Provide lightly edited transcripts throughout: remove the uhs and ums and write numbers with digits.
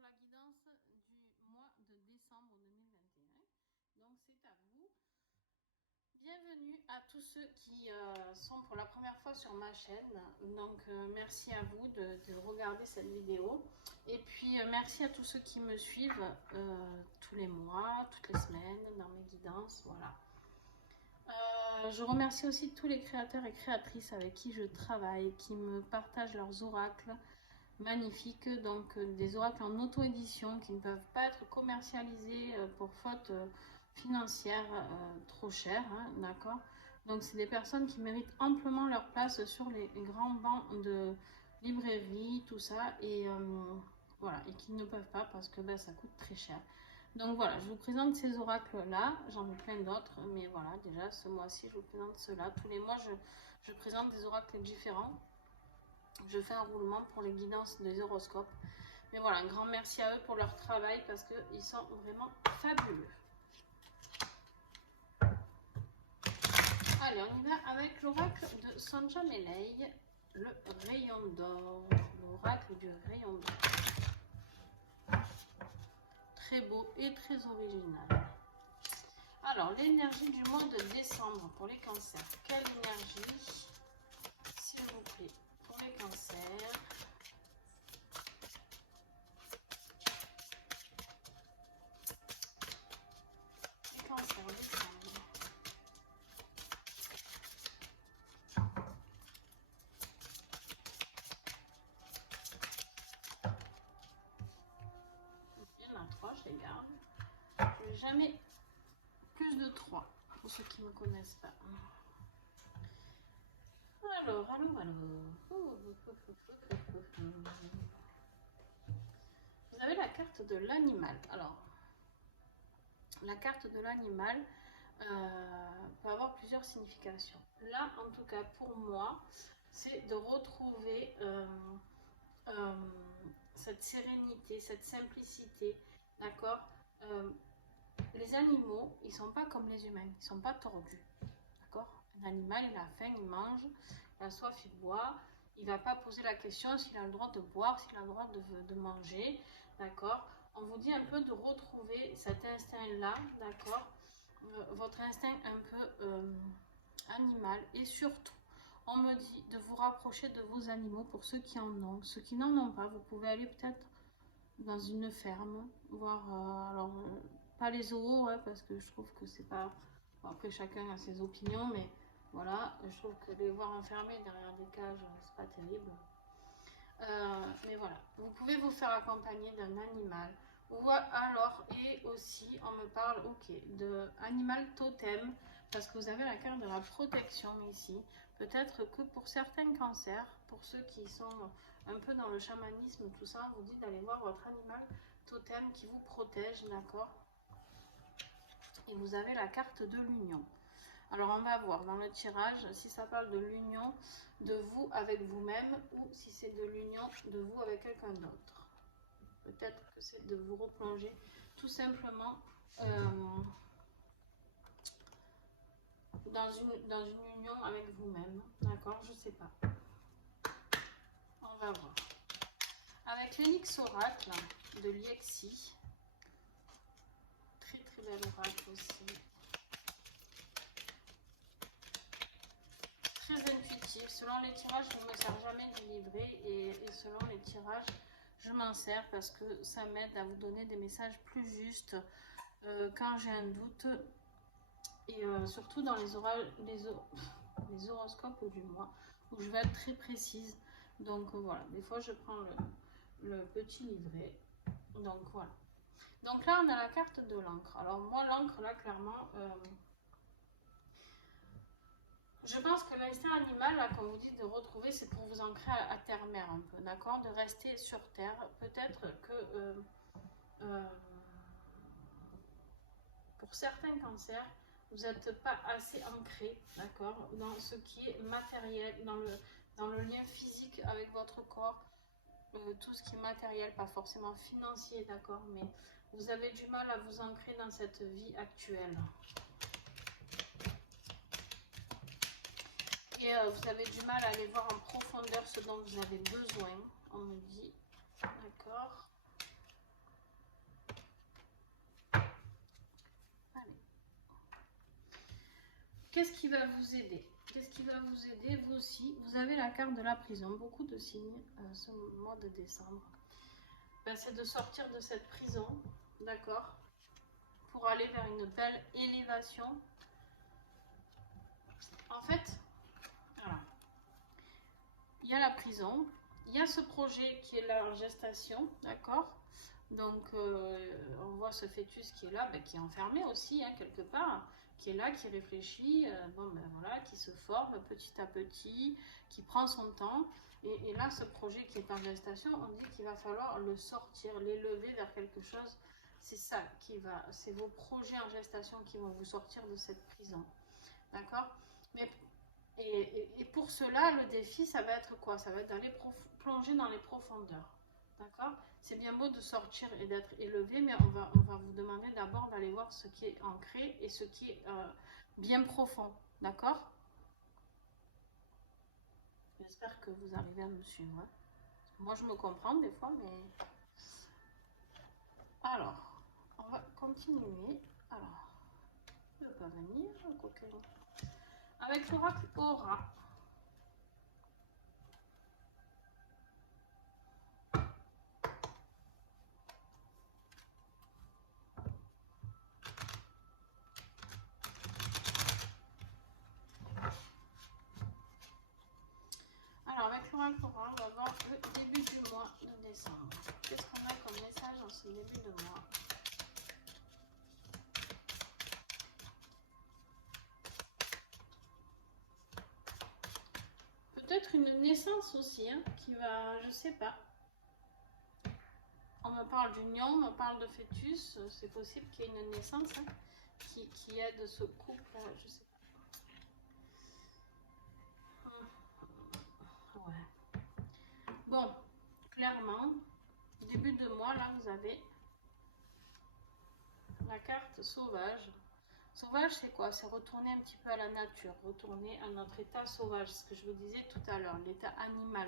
pour la guidance du mois de décembre 2021. Donc c'est à vous. Bienvenue à tous ceux qui sont pour la première fois sur ma chaîne. Donc merci à vous de regarder cette vidéo. Et puis merci à tous ceux qui me suivent tous les mois, toutes les semaines dans mes guidances. Voilà. Je remercie aussi tous les créateurs et créatrices avec qui je travaille, qui me partagent leurs oracles magnifiques, donc des oracles en auto-édition qui ne peuvent pas être commercialisés pour faute financière trop chère, hein, d'accord. Donc c'est des personnes qui méritent amplement leur place sur les grands bancs de librairie, tout ça, et voilà, et qui ne peuvent pas parce que ben, ça coûte très cher. Donc voilà, je vous présente ces oracles-là, j'en ai plein d'autres, mais voilà, déjà ce mois-ci, je vous présente ceux-là. Tous les mois, je présente des oracles différents. Je fais un roulement pour les guidances des horoscopes. Mais voilà, un grand merci à eux pour leur travail parce qu'ils sont vraiment fabuleux. Allez, on y va avec l'oracle de Sonja Meley, le rayon d'or, l'oracle du rayon d'or. Très beau et très original. Alors, l'énergie du mois de décembre pour les cancers. Quelle énergie, s'il vous plaît, pour les cancers? Les cancers, décembre. Il y en a 3, je les garde. Je n'ai jamais plus de 3, pour ceux qui ne me connaissent pas. Alors. Vous avez la carte de l'animal. Alors, la carte de l'animal peut avoir plusieurs significations. Là, en tout cas, pour moi, c'est de retrouver cette sérénité, cette simplicité, d'accord. Les animaux, ils sont pas comme les humains, ils sont pas tordus, d'accord. Un animal, il a faim, il mange, il a soif, il boit, il va pas poser la question s'il a le droit de boire, s'il a le droit de manger, d'accord. On vous dit un peu de retrouver cet instinct-là, d'accord, votre instinct un peu animal, et surtout, on me dit de vous rapprocher de vos animaux pour ceux qui en ont. Ceux qui n'en ont pas, vous pouvez aller peut-être dans une ferme, voir, pas les zoos, ouais, parce que je trouve que c'est pas... Bon, après, chacun a ses opinions, mais voilà, je trouve que les voir enfermés derrière des cages, c'est pas terrible. Mais voilà, vous pouvez vous faire accompagner d'un animal. Ou alors, et aussi, on me parle, ok, de animal totem, parce que vous avez la carte de la protection ici. Peut-être que pour certains cancers, pour ceux qui sont un peu dans le chamanisme, tout ça, on vous dit d'aller voir votre animal totem qui vous protège, d'accord? Et vous avez la carte de l'union. Alors on va voir dans le tirage si ça parle de l'union de vous avec vous-même ou si c'est de l'union de vous avec quelqu'un d'autre. Peut-être que c'est de vous replonger tout simplement dans une union avec vous-même. D'accord, je sais pas. On va voir. Avec l'Onyx Oracle de Liexi. Très très bel oracle aussi. Très intuitif. Selon les tirages, je ne me sers jamais du livret et selon les tirages, je m'en sers parce que ça m'aide à vous donner des messages plus justes quand j'ai un doute et surtout dans les horoscopes du mois où je vais être très précise. Donc voilà, des fois je prends le petit livret. Donc voilà. Donc là on a la carte de l'encre. Alors moi l'encre là clairement... je pense que l'instinct animal, là, qu'on vous dit de retrouver, c'est pour vous ancrer à terre-mère un peu, d'accord? De rester sur terre. Peut-être que pour certains cancers, vous n'êtes pas assez ancré, d'accord? Dans ce qui est matériel, dans le lien physique avec votre corps, tout ce qui est matériel, pas forcément financier, d'accord? Mais vous avez du mal à vous ancrer dans cette vie actuelle. Et vous avez du mal à aller voir en profondeur ce dont vous avez besoin, on me dit, d'accord. qu'est-ce qui va vous aider? Qu'est-ce qui va vous aider? Vous aussi, vous avez la carte de la prison. Beaucoup de signes ce mois de décembre. Ben, c'est de sortir de cette prison, d'accord, pour aller vers une belle élévation. En fait, voilà. Il y a la prison, il y a ce projet qui est là en gestation, d'accord. Donc, on voit ce fœtus qui est là, ben, qui est enfermé aussi, hein, quelque part, qui est là, qui réfléchit, bon, ben, voilà, qui se forme petit à petit, qui prend son temps. Et là, ce projet qui est en gestation, on dit qu'il va falloir le sortir, l'élever vers quelque chose. C'est ça qui va, c'est vos projets en gestation qui vont vous sortir de cette prison, d'accord. Mais et pour cela, le défi, ça va être quoi? Ça va être d'aller plonger dans les profondeurs. D'accord? C'est bien beau de sortir et d'être élevé, mais on va vous demander d'abord d'aller voir ce qui est ancré et ce qui est bien profond. D'accord? J'espère que vous arrivez à me suivre. Moi, je me comprends des fois, mais... Alors, on va continuer. Alors, il ne va pas venir, quoique... Avec l'oracle Aura. Alors, avec l'oracle Aura, on va voir le début du mois de décembre. Qu'est-ce qu'on a comme message dans ce début de mois? Peut-être une naissance aussi, hein, qui va, je sais pas. On me parle d'union, on me parle de fœtus. C'est possible qu'il y ait une naissance, hein, qui aide ce couple, je sais pas. Ouais. Bon, clairement, début de mois, là, vous avez la carte sauvage. Sauvage, c'est quoi? C'est retourner un petit peu à la nature, retourner à notre état sauvage, ce que je vous disais tout à l'heure, l'état animal,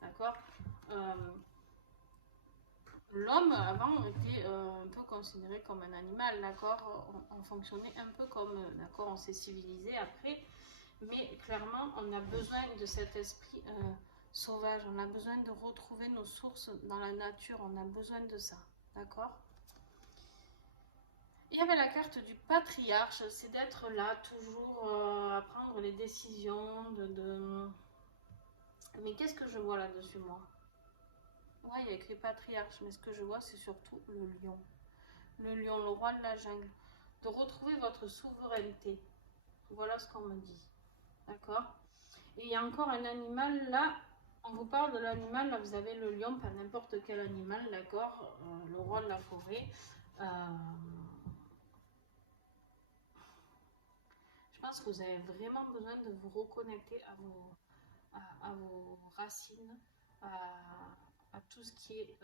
d'accord. L'homme, avant, était un peu considéré comme un animal, d'accord. On fonctionnait un peu comme, d'accord, on s'est civilisé après, mais clairement, on a besoin de cet esprit sauvage, on a besoin de retrouver nos sources dans la nature, on a besoin de ça, d'accord. Il y avait la carte du patriarche, c'est d'être là, toujours à prendre les décisions, Mais qu'est-ce que je vois là-dessus, moi? Ouais, il y a écrit patriarche, mais ce que je vois, c'est surtout le lion. Le lion, le roi de la jungle. De retrouver votre souveraineté. Voilà ce qu'on me dit. D'accord? Et il y a encore un animal, là, on vous parle de l'animal, là vous avez le lion, pas n'importe quel animal, d'accord, le roi de la forêt. Je pense que vous avez vraiment besoin de vous reconnecter à vos racines, à tout ce qui est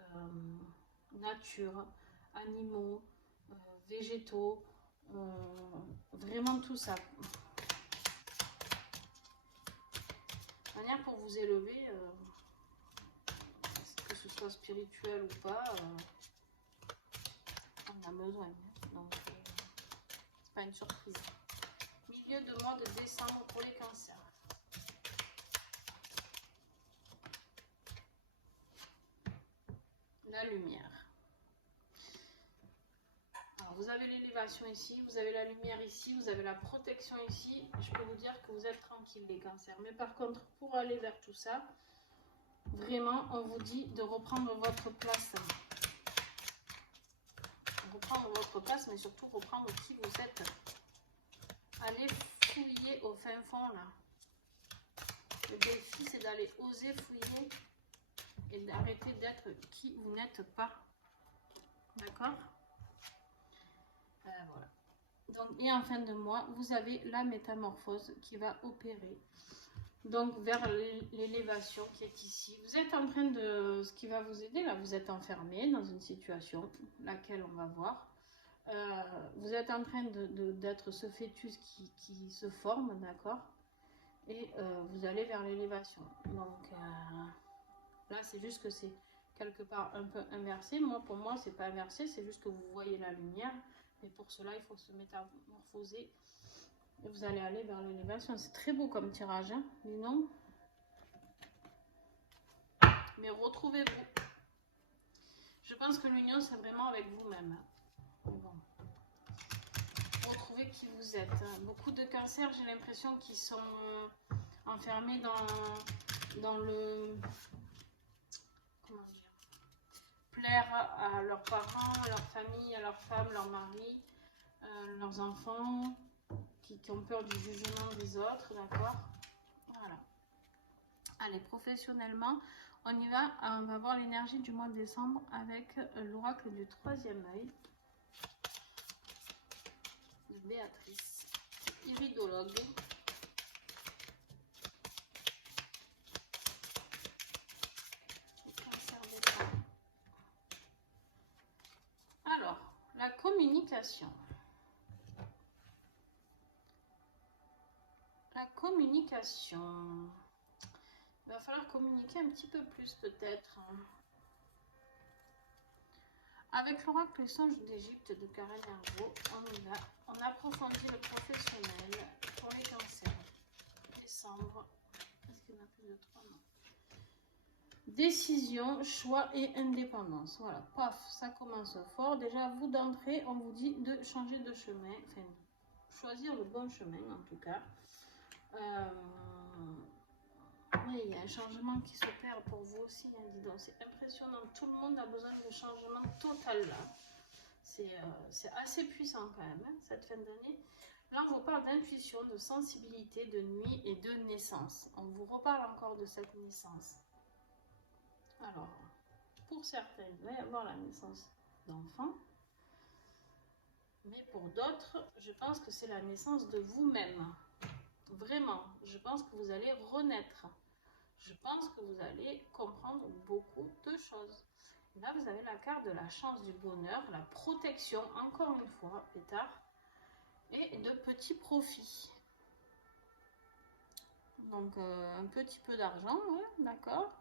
nature, animaux, végétaux, vraiment tout ça. De manière pour vous élever, que ce soit spirituel ou pas, on a besoin. Donc, c'est pas une surprise. Milieu de mois de décembre pour les cancers. La lumière. Alors, vous avez l'élévation ici, vous avez la lumière ici, vous avez la protection ici. Je peux vous dire que vous êtes tranquille les cancers. Mais par contre, pour aller vers tout ça, vraiment, on vous dit de reprendre votre place. Reprendre votre place, mais surtout reprendre qui vous êtes. Allez fouiller au fin fond là. Le défi, c'est d'aller oser fouiller et d'arrêter d'être qui vous n'êtes pas. D'accord? Voilà. Donc, et en fin de mois, vous avez la métamorphose qui va opérer. Donc, vers l'élévation qui est ici. Vous êtes en train de... Ce qui va vous aider, là, vous êtes enfermé dans une situation, laquelle on va voir. Vous êtes en train d'être ce fœtus qui se forme, d'accord? Et vous allez vers l'élévation. Donc, là, c'est juste que c'est quelque part un peu inversé. Moi, pour moi, c'est pas inversé, c'est juste que vous voyez la lumière. Mais pour cela, il faut se métamorphoser Et vous allez aller vers l'élévation. C'est très beau comme tirage, hein, dis non. Mais retrouvez-vous. Je pense que l'union, c'est vraiment avec vous-même. Bon. Retrouvez qui vous êtes. Beaucoup de cancers, j'ai l'impression qu'ils sont enfermés dans le... Comment dire, plaire à leurs parents, à leur famille, à leur femme, leur mari, leurs enfants, qui ont peur du jugement des autres, d'accord? Voilà. Allez, professionnellement, on y va. On va voir l'énergie du mois de décembre avec l'oracle du troisième œil de Béatrice, iridologue. Alors, la communication. La communication. Il va falloir communiquer un petit peu plus peut-être. Avec l'oracle Les songes d'Égypte de Karen Hergó, on y va. On approfondit le professionnel pour les cancers. Décembre. Est-ce qu'il y en a plus de 3? Non. Décision, choix et indépendance. Voilà, paf, ça commence fort. Déjà, vous d'entrée, on vous dit de changer de chemin. Enfin, choisir le bon chemin en tout cas. Oui, il y a un changement qui s'opère pour vous aussi, hein, dis donc. C'est impressionnant. Tout le monde a besoin de changement total là. C'est assez puissant quand même, hein, cette fin d'année. Là, on vous parle d'intuition, de sensibilité, de nuit et de naissance. On vous reparle encore de cette naissance. Alors, pour certains, il va y avoir la naissance d'enfants. Mais pour d'autres, je pense que c'est la naissance de vous-même. Vraiment, je pense que vous allez renaître. Je pense que vous allez comprendre beaucoup de choses. Là, vous avez la carte de la chance, du bonheur, la protection, encore une fois, pétard, et de petits profits. Donc, un petit peu d'argent, ouais, d'accord.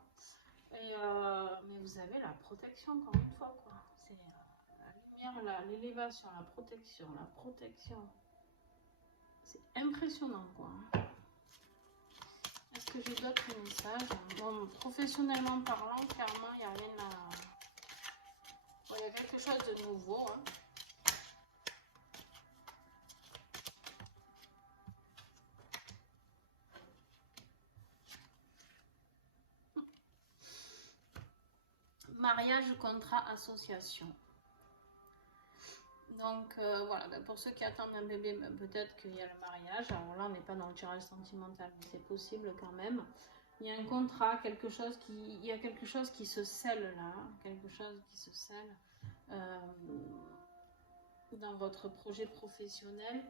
Mais vous avez la protection, encore une fois, quoi. C'est la lumière, l'élévation, la protection, la protection. C'est impressionnant, quoi. Est-ce que j'ai d'autres messages? Bon, professionnellement parlant, clairement, il n'y a rien à... Bon, il y a quelque chose de nouveau, hein. Mariage, contrat, association. Donc voilà, ben, pour ceux qui attendent un bébé, ben, peut-être qu'il y a le mariage. Alors là, on n'est pas dans le tirage sentimental, mais c'est possible quand même. Il y a un contrat, il y a quelque chose qui se scelle là, quelque chose qui se scelle dans votre projet professionnel.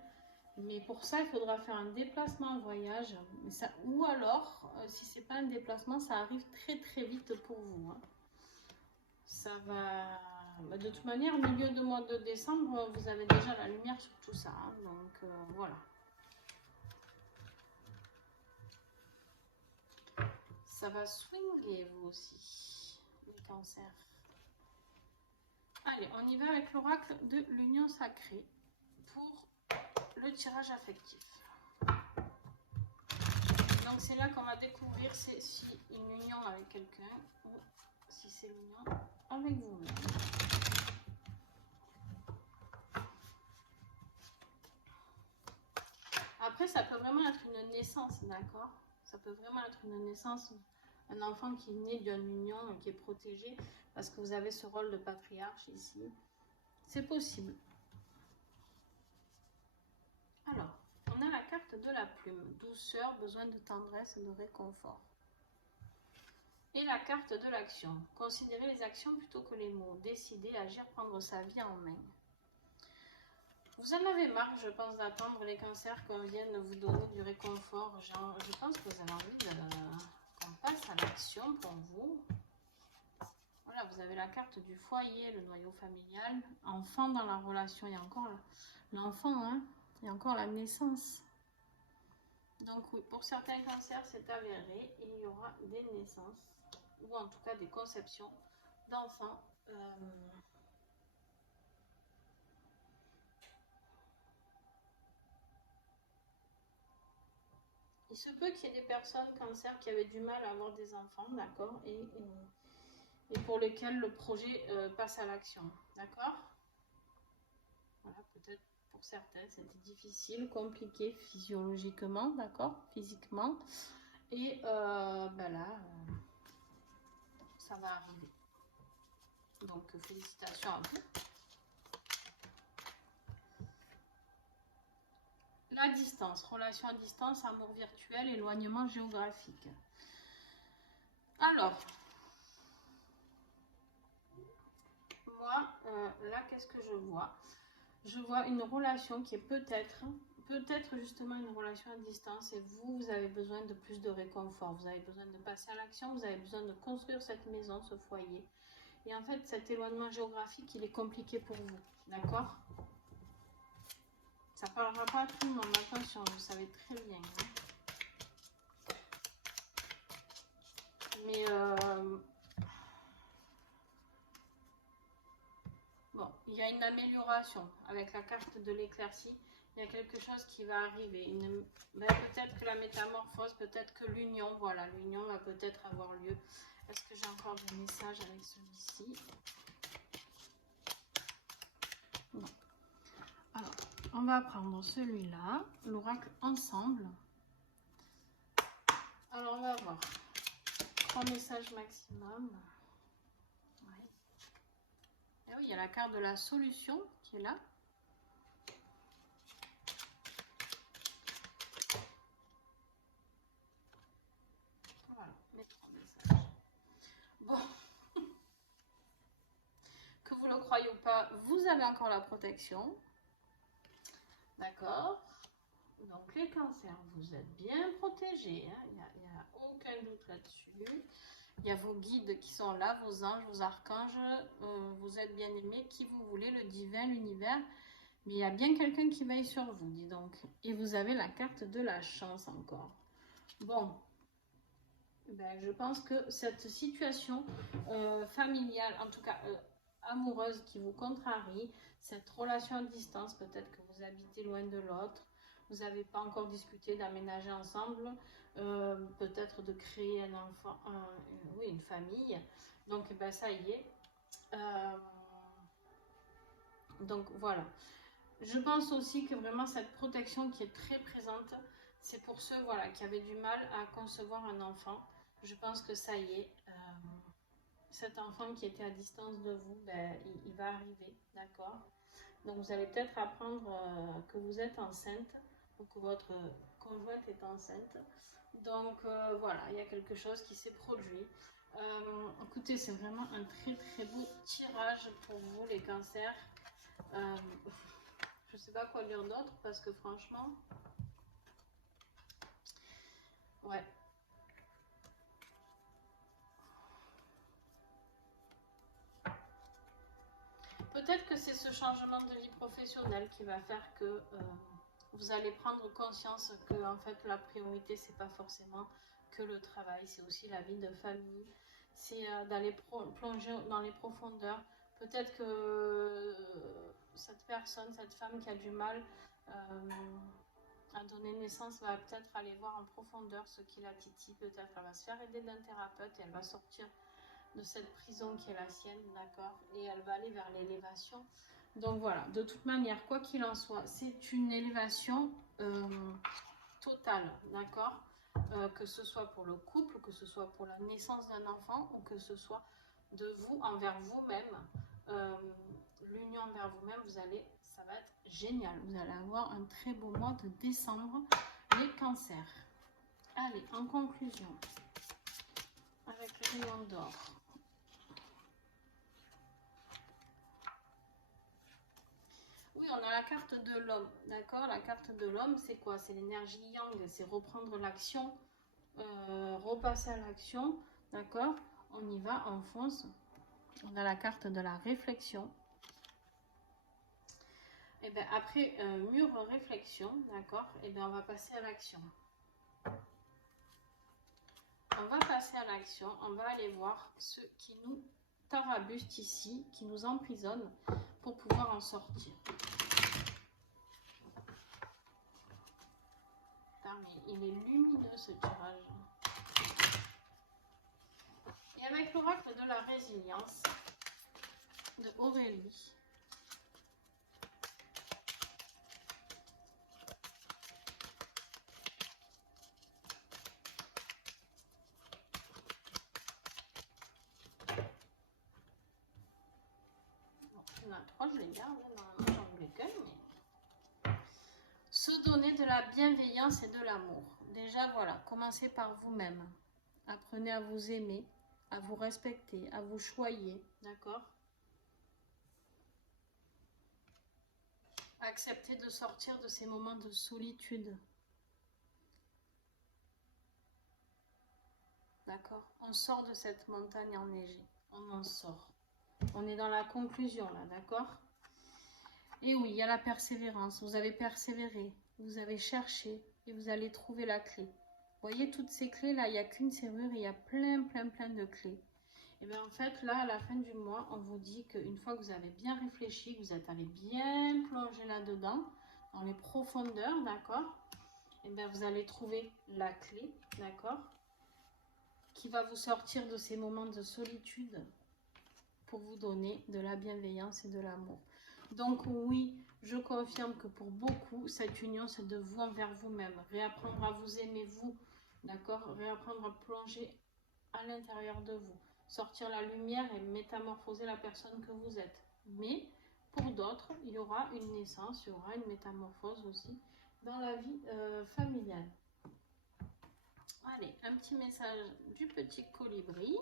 Mais pour ça, il faudra faire un déplacement en voyage. Mais ça, ou alors, si c'est pas un déplacement, ça arrive très très vite pour vous, hein. Ça va... De toute manière, au milieu du mois de décembre, vous avez déjà la lumière sur tout ça, hein. Donc voilà. Ça va swinguer vous aussi, les cancers. Allez, on y va avec l'oracle de l'union sacrée pour le tirage affectif. Donc c'est là qu'on va découvrir si une union avec quelqu'un ou si c'est l'union avec vous-même. Après, ça peut vraiment être une naissance, d'accord? Ça peut vraiment être une naissance, un enfant qui est né d'une union et qui est protégé parce que vous avez ce rôle de patriarche ici. C'est possible. Alors, on a la carte de la plume, douceur, besoin de tendresse et de réconfort. Et la carte de l'action, considérer les actions plutôt que les mots, décider, agir, prendre sa vie en main. Vous en avez marre, je pense, d'attendre les cancers qu'on vienne vous donner du réconfort. Je pense que vous avez envie qu'on passe à l'action pour vous. Voilà, vous avez la carte du foyer, le noyau familial, enfant dans la relation, il y a encore l'enfant, hein, il y a encore la naissance. Donc oui, pour certains cancers, c'est avéré, il y aura des naissances, ou en tout cas des conceptions d'enfants. il se peut qu'il y ait des personnes cancer qui avaient du mal à avoir des enfants, d'accord, et pour lesquels le projet passe à l'action, d'accord. Voilà, peut-être pour certains c'était difficile, compliqué physiologiquement, d'accord, physiquement, et ben là, ça va arriver. Donc félicitations à vous. La distance, relation à distance, amour virtuel, éloignement géographique. Alors, moi, là, qu'est-ce que je vois? Je vois une relation qui est peut-être justement une relation à distance et vous avez besoin de plus de réconfort, vous avez besoin de passer à l'action, vous avez besoin de construire cette maison, ce foyer. Et en fait, cet éloignement géographique, il est compliqué pour vous, d'accord? Ça ne parlera pas à tout le monde, attention, vous savez très bien. Hein. Mais bon, il y a une amélioration avec la carte de l'éclaircie. Il y a quelque chose qui va arriver. Ben, peut-être que la métamorphose, peut-être que l'union, voilà, l'union va peut-être avoir lieu. Est-ce que j'ai encore des messages avec celui-ci? Non. Alors, on va prendre celui-là, l'oracle ensemble. Alors, on va voir 3 messages maximum. Ouais. Et oui, il y a la carte de la solution qui est là. Voilà, mes 3 messages. Bon, que vous le croyez ou pas, vous avez encore la protection. D'accord. Donc les cancers, vous êtes bien protégés, hein. Il n'y a aucun doute là-dessus. Il y a vos guides qui sont là, vos anges, vos archanges, vous êtes bien aimés, qui vous voulez, le divin, l'univers. Mais il y a bien quelqu'un qui veille sur vous, dis donc. Et vous avez la carte de la chance encore. Bon, ben, je pense que cette situation familiale, en tout cas amoureuse qui vous contrarie, cette relation à distance, peut-être que vous habitez loin de l'autre, vous n'avez pas encore discuté d'aménager ensemble, peut-être de créer un enfant, oui, une famille. Donc ben, ça y est. Donc voilà. Je pense aussi que vraiment cette protection qui est très présente, c'est pour ceux voilà, qui avaient du mal à concevoir un enfant. Je pense que ça y est, cet enfant qui était à distance de vous, ben, il va arriver, d'accord? Donc vous allez peut-être apprendre que vous êtes enceinte ou que votre conjointe est enceinte. Donc voilà, il y a quelque chose qui s'est produit. Écoutez, c'est vraiment un très très beau tirage pour vous les cancers. Je sais pas quoi dire d'autre parce que franchement, ouais. Peut-être que c'est ce changement de vie professionnelle qui va faire que vous allez prendre conscience que en fait la priorité c'est pas forcément que le travail, c'est aussi la vie de famille, c'est d'aller plonger dans les profondeurs. Peut-être que cette personne, cette femme qui a du mal à donner naissance va peut-être aller voir en profondeur ce qui la titille, peut-être elle va se faire aider d'un thérapeute et elle va sortir de cette prison qui est la sienne, d'accord, et elle va aller vers l'élévation. Donc voilà, de toute manière, quoi qu'il en soit, c'est une élévation totale, d'accord, que ce soit pour le couple, que ce soit pour la naissance d'un enfant, ou que ce soit de vous envers vous-même, l'union envers vous-même, ça va être génial. Vous allez avoir un très beau mois de décembre, les cancers. Allez, en conclusion, avec le rayon d'or. Oui, on a la carte de l'homme, d'accord? La carte de l'homme, c'est quoi? C'est l'énergie yang, c'est reprendre l'action, repasser à l'action, d'accord? On y va, on fonce. On a la carte de la réflexion. Et bien après mûre réflexion, d'accord? Et bien on va passer à l'action. On va passer à l'action, on va aller voir ce qui nous tarabuste ici, qui nous emprisonne pour pouvoir en sortir. fermer. Il est lumineux ce tirage. Et avec l'oracle de la résilience de Aurélie. Bon, il y en a 3, je les garde. Normalement, j'en voulais qu'un, mais... Se donner de la bienveillance et de l'amour. Déjà, voilà, commencez par vous-même. Apprenez à vous aimer, à vous respecter, à vous choyer, d'accord? Acceptez de sortir de ces moments de solitude. D'accord? On sort de cette montagne enneigée. On en sort. On est dans la conclusion là, d'accord? Et oui, il y a la persévérance. Vous avez persévéré, vous avez cherché et vous allez trouver la clé. Vous voyez toutes ces clés là, il n'y a qu'une serrure, il y a plein de clés. Et bien en fait là, à la fin du mois, on vous dit qu'une fois que vous avez bien réfléchi, que vous êtes allé bien plonger là-dedans, dans les profondeurs, d'accord? Et bien vous allez trouver la clé, d'accord? Qui va vous sortir de ces moments de solitude pour vous donner de la bienveillance et de l'amour. Donc oui, je confirme que pour beaucoup, cette union, c'est de vous envers vous-même. Réapprendre à vous aimer vous, d'accord? Réapprendre à plonger à l'intérieur de vous. Sortir la lumière et métamorphoser la personne que vous êtes. Mais pour d'autres, il y aura une naissance, il y aura une métamorphose aussi dans la vie familiale. Allez, un petit message du petit colibri.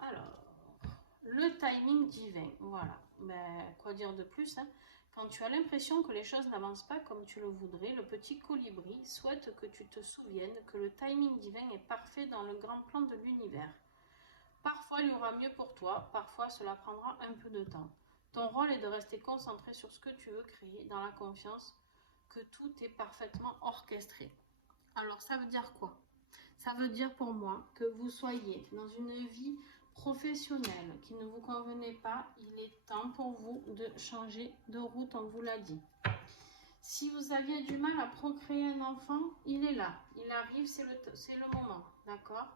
Alors, le timing divin, voilà. Ben, quoi dire de plus, hein? Quand tu as l'impression que les choses n'avancent pas comme tu le voudrais, le petit colibri souhaite que tu te souviennes que le timing divin est parfait dans le grand plan de l'univers. Parfois, il y aura mieux pour toi, parfois cela prendra un peu de temps. Ton rôle est de rester concentré sur ce que tu veux créer, dans la confiance que tout est parfaitement orchestré. Alors, ça veut dire quoi? Ça veut dire pour moi que vous soyez dans une vie professionnelle qui ne vous convenait pas, il est temps pour vous de changer de route, on vous l'a dit. Si vous aviez du mal à procréer un enfant, il est là, il arrive, c'est le moment, d'accord?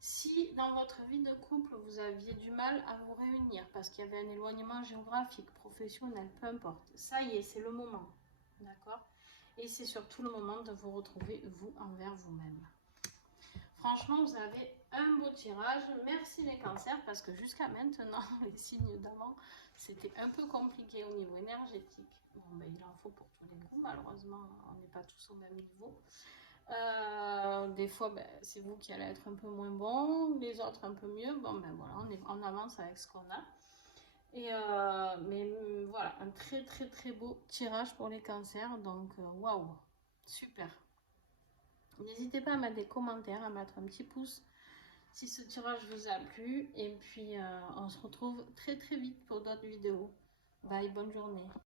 Si dans votre vie de couple, vous aviez du mal à vous réunir parce qu'il y avait un éloignement géographique, professionnel, peu importe, ça y est, c'est le moment, d'accord? Et c'est surtout le moment de vous retrouver, vous, envers vous-même. Franchement, vous avez un beau tirage. Merci les cancers, parce que jusqu'à maintenant, les signes d'avant, c'était un peu compliqué au niveau énergétique. Bon, ben, il en faut pour tous les goûts, malheureusement, on n'est pas tous au même niveau. Des fois, ben, c'est vous qui allez être un peu moins bon, les autres un peu mieux. Bon, ben voilà, on avance avec ce qu'on a. Et mais voilà, un très beau tirage pour les cancers. Donc, waouh, super. N'hésitez pas à mettre des commentaires, à mettre un petit pouce si ce tirage vous a plu. Et puis, on se retrouve très vite pour d'autres vidéos. Bye, bonne journée.